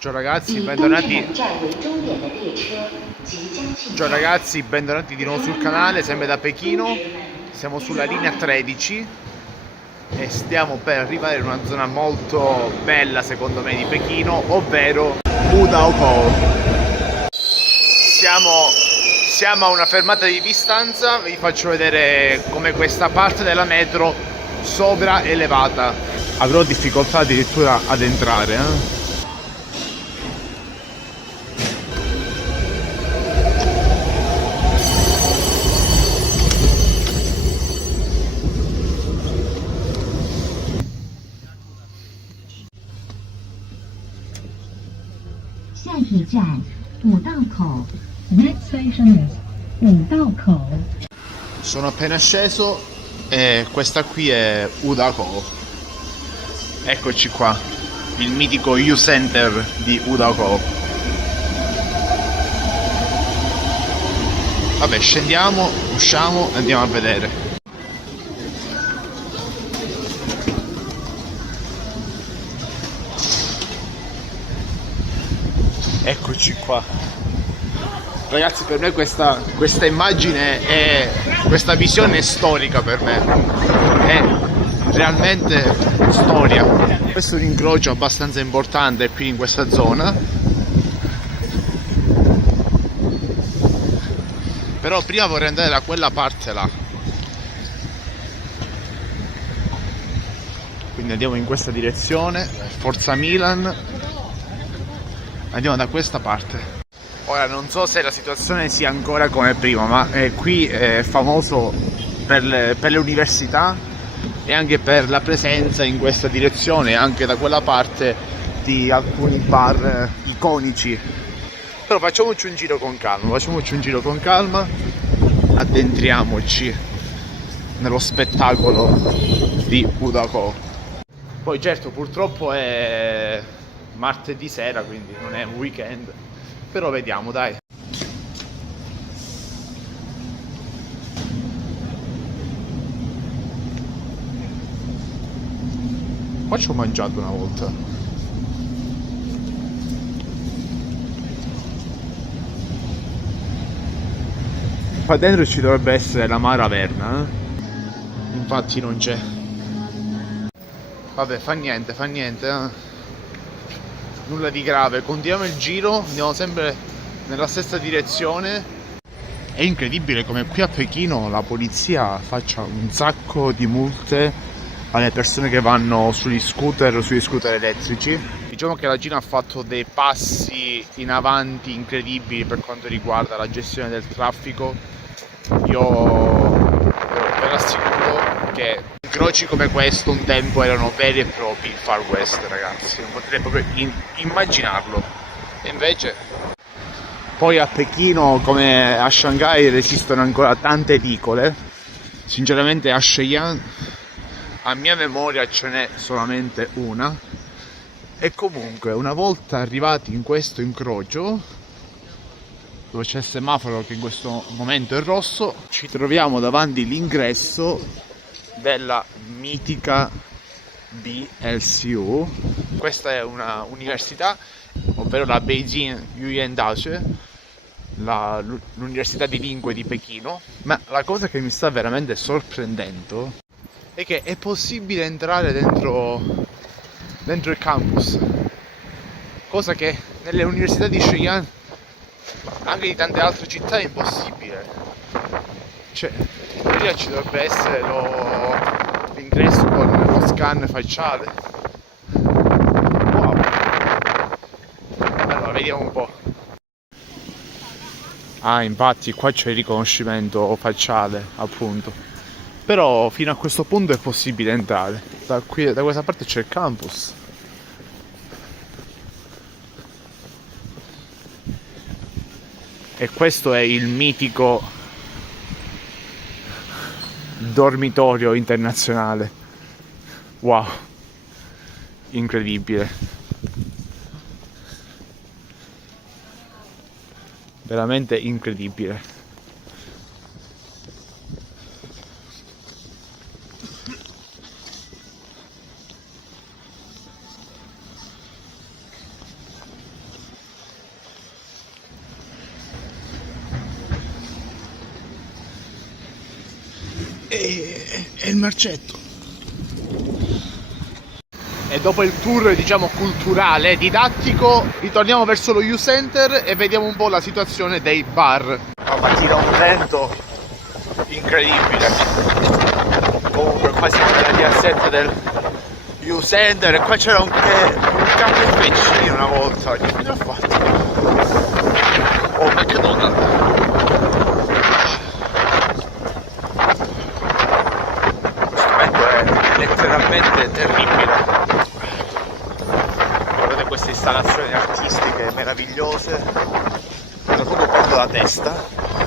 Ciao ragazzi, bentornati. Ciao ragazzi, bentornati di nuovo sul canale, sempre da Pechino. Siamo sulla linea 13 e stiamo per arrivare in una zona molto bella secondo me di Pechino, ovvero Udaokou. Siamo a una fermata di distanza, vi faccio vedere come questa parte della metro sopra elevata. Avrò difficoltà addirittura ad entrare, Next station is 五道口. Sono appena sceso e questa qui è Udaokou. Eccoci qua, il mitico U-Center di Udaokou. Vabbè, scendiamo, usciamo e andiamo a vedere. Eccoci qua. Ragazzi, per me questa immagine questa visione è storica per me. È realmente storia. Questo è un incrocio abbastanza importante qui in questa zona. Però prima vorrei andare da quella parte là. Quindi andiamo in questa direzione. Forza Milan. Andiamo da questa parte. Ora non so se la situazione sia ancora come prima, ma qui è famoso per le università e anche per la presenza in questa direzione, anche da quella parte, di alcuni bar iconici. Però facciamoci un giro con calma, addentriamoci nello spettacolo di Udaokou. Poi certo, purtroppo è martedì sera, quindi non è un weekend. Però vediamo, dai. Qua ci ho mangiato una volta. Qua dentro ci dovrebbe essere la Mara Verna, infatti non c'è. Vabbè, fa niente, nulla di grave, continuiamo il giro, andiamo sempre nella stessa direzione. È incredibile come qui a Pechino la polizia faccia un sacco di multe alle persone che vanno sugli scooter elettrici. Diciamo che la Cina ha fatto dei passi in avanti incredibili per quanto riguarda la gestione del traffico. Io vi rassicuro che incroci come questo un tempo erano veri e propri Far West, ragazzi, non potrei proprio immaginarlo. E invece poi a Pechino, come a Shanghai, esistono ancora tante edicole. Sinceramente a Shenyang, a mia memoria, ce n'è solamente una. E comunque, una volta arrivati in questo incrocio, dove c'è il semaforo che in questo momento è rosso, ci troviamo davanti all'ingresso della mitica BLCU. Questa è una università, ovvero la Beijing Yuan Dache, l'università di lingue di Pechino. Ma la cosa che mi sta veramente sorprendendo è che è possibile entrare dentro il campus, cosa che nelle università di Shenyang, anche di tante altre città, è impossibile. Cioè, in teoria ci dovrebbe essere l'ingresso con lo scan facciale. Wow. Allora, vediamo un po'. Ah, infatti qua c'è il riconoscimento facciale, appunto. Però fino a questo punto è possibile entrare. Da questa parte c'è il campus. E questo è il mitico dormitorio internazionale. Wow, incredibile, veramente incredibile. e il marcetto. E dopo il tour, diciamo, culturale, didattico, ritorniamo verso lo U-Center e vediamo un po' la situazione dei bar. Ma tira un vento incredibile. Comunque qua siamo nella via 7 del U-Center e qua c'era un campo di peccini una volta. Che fine ho fatto? Oh, McDonald's. Questo vento è letteralmente terribile. Guardate queste installazioni artistiche meravigliose. Da proprio perdo la testa.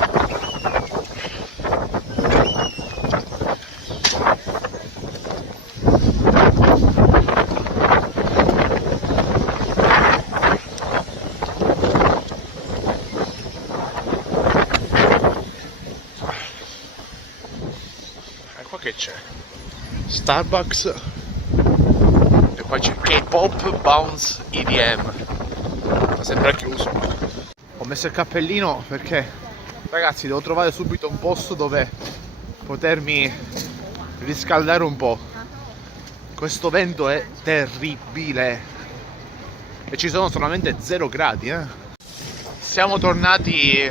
Che c'è? Starbucks e qua c'è K-pop, bounce, EDM. Ma sembra chiuso. Ho messo il cappellino perché, ragazzi, devo trovare subito un posto dove potermi riscaldare un po'. Questo vento è terribile e ci sono solamente 0 gradi, Siamo tornati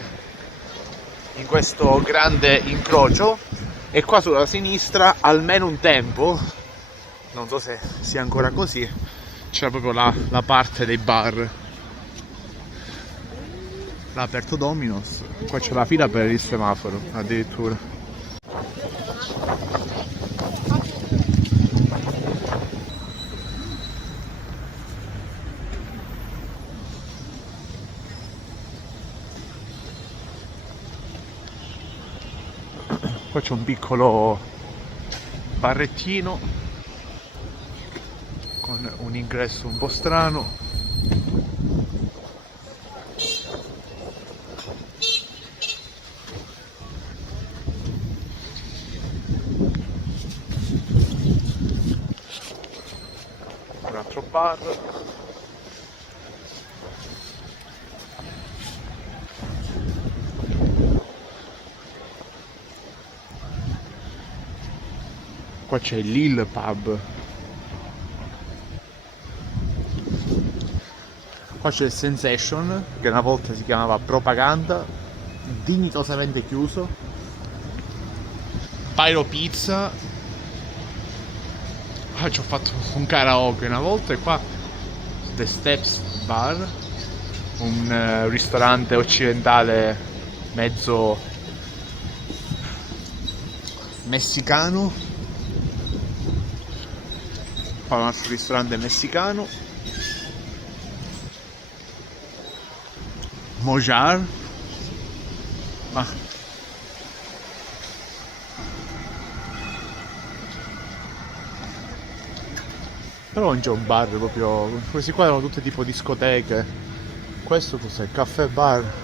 in questo grande incrocio. E qua sulla sinistra, almeno un tempo, non so se sia ancora così, c'era proprio la parte dei bar. L'ha aperto Domino's, qua c'è la fila per il semaforo, addirittura. Qua c'è un piccolo barrettino con un ingresso un po' strano. Un altro bar. Qua c'è l'Hill Pub. Qua c'è il Sensation, che una volta si chiamava Propaganda, dignitosamente chiuso. Pyro Pizza. Qua ci ho fatto un karaoke una volta. E qua The Steps Bar, un ristorante occidentale mezzo messicano. Qua un altro ristorante messicano. Mojar. Ma però non c'è un bar proprio. Questi qua erano tutte tipo discoteche. Questo cos'è? Caffè bar.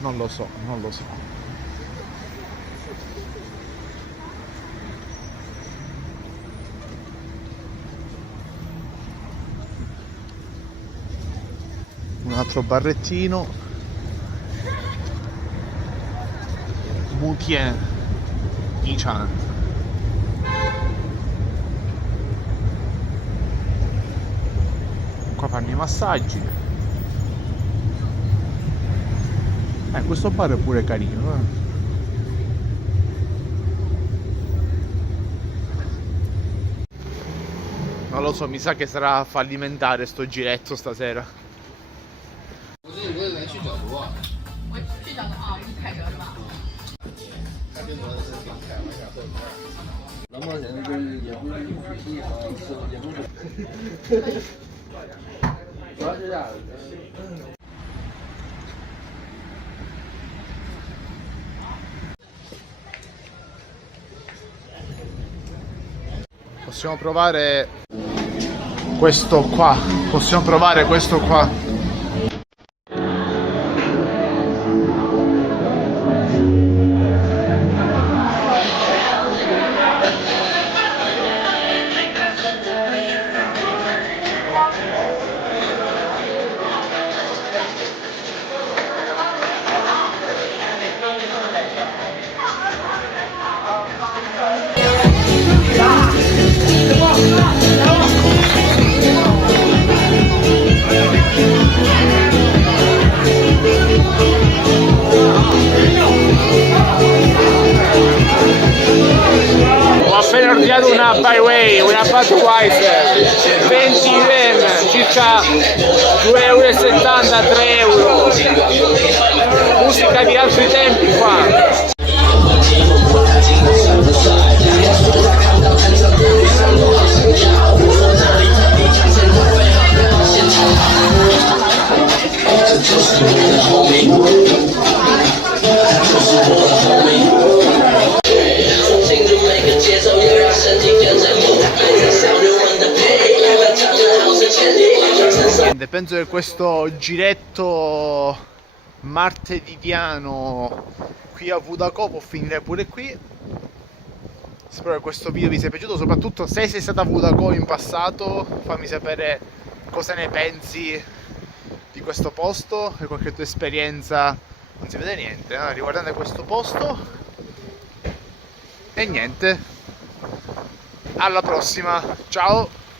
Non lo so, non lo so. Un altro barrettino. Mutien Ichan. Qua fanno i massaggi. Questo bar è pure carino, Non lo so, mi sa che sarà fallimentare sto giretto stasera. Possiamo provare questo qua. Possiamo provare questo qua. Ho appena ordinato una Byway, una Budweiser, 20 yen, circa 2,70 €, 3 €. Musica di altri tempi qua. Penso che questo giretto martediano qui a Vudako può finire pure qui. Spero che questo video vi sia piaciuto, soprattutto se sei stata a Vudako in passato, fammi sapere cosa ne pensi di questo posto e qualche tua esperienza. Non si vede niente riguardante questo posto. E niente, alla prossima, ciao!